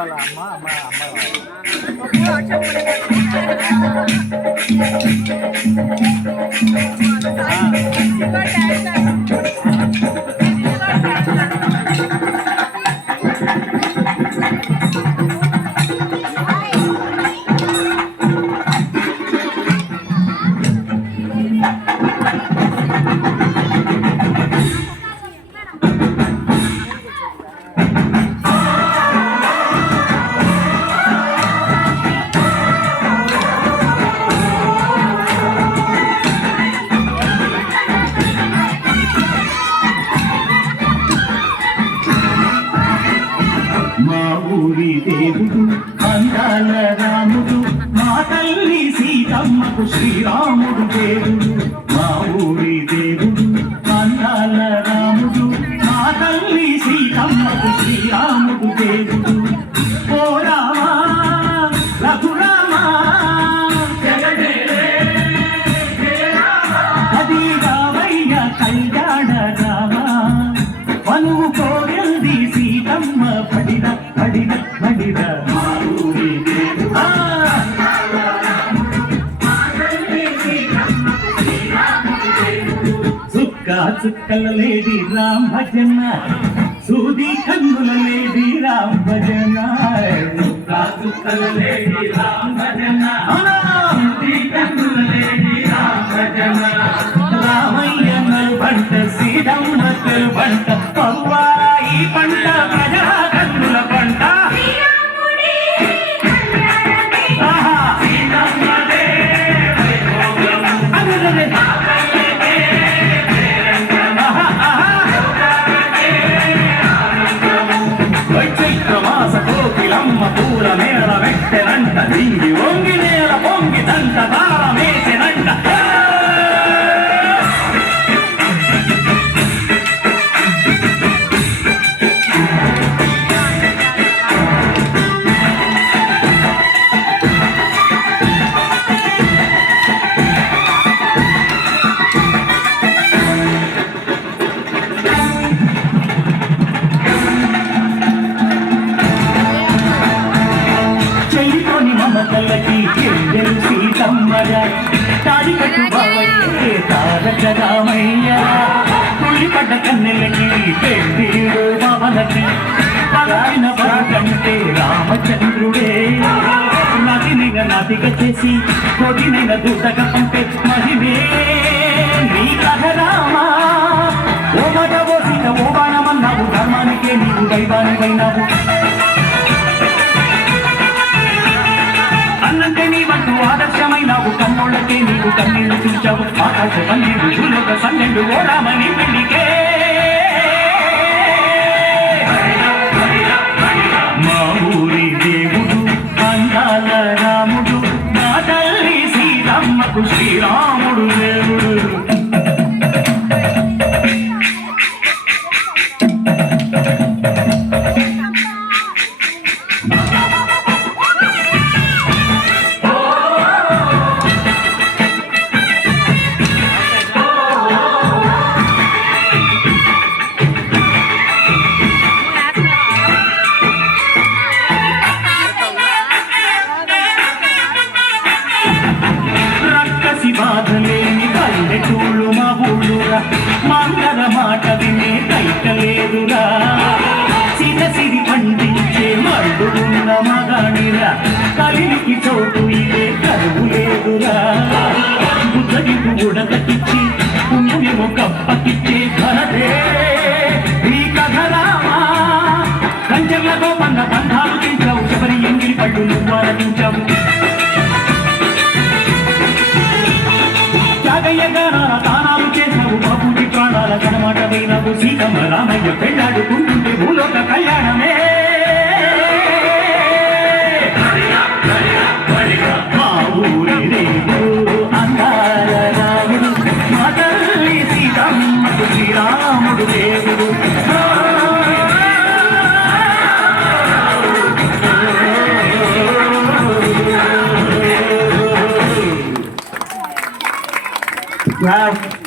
వాళ్ళ అమ్మ అమ్మ అమ్మ వాళ్ళ సీతమ్మకు శ్రీరాముడు దేవుడు. మా ఊరి చుక్క చుక్కల లేడి రామ్ భజన. సూది కన్నుల లేడి రామ్ భజన. చుక్క చుక్కల లేడి రామ్ భజన. సూది కన్నుల లేడి రామ్ భజన. రామయ్యన పంట సీతమ్మక పంట. సీతమ్మయ తాడి కట్టు బావయ్యే తారక రామయ్య పులిపడ్డ కన్నెలకి పెద్దీడు పవనకి పలాయన పరకంటే రామచంద్రుడే నదినిగ నదిగ చేసి కొదినైన దూతగా పంపే మహిమే నీ కథ రామా ఓ మగ ఓ సీత ఓ బాణమన్నావు ధర్మానికే నీవు దైవానివైనావు. కాబట్టి నీకు కన్నీరు చూచావు ఆకాశ పన్నీరు భూలోక సన్నెండు ఓరామని పెళ్ళికే మా ఊరి దేవుడు అందాల రాముడు మా తల్లి సీతమ్మకు శ్రీరాముడు దేవుడు. బాధలేని పల్లెటూళ్ళు మా ఊళ్ళురా మంగళ మాట వినే కైకలేదురా సిరసిరి పండించే మల్లుడున్న మగాడిరా. కలిలికి చోటు ఇదే కరువు లేదురా. బుద్ధగిపు ఉడకటిచ్చి పుణ్యము కప్పకిచ్చే ఘనతే. ఈ కథరామా కంచెర్లతో పండ బంధాలు తింటావు శబరి ఎంగిలి పళ్ళు నువ్వు ఆరగించావు కనమాట సీతమ్మ రామయ్య పెళ్ళాడుకుంటుంటే భూలోక కళ్యాణమే మా ఊరి దేవుడు అందాల రాముడు మా తల్లి సీతమ్మకు శ్రీరాముడు దేవుడు Wow.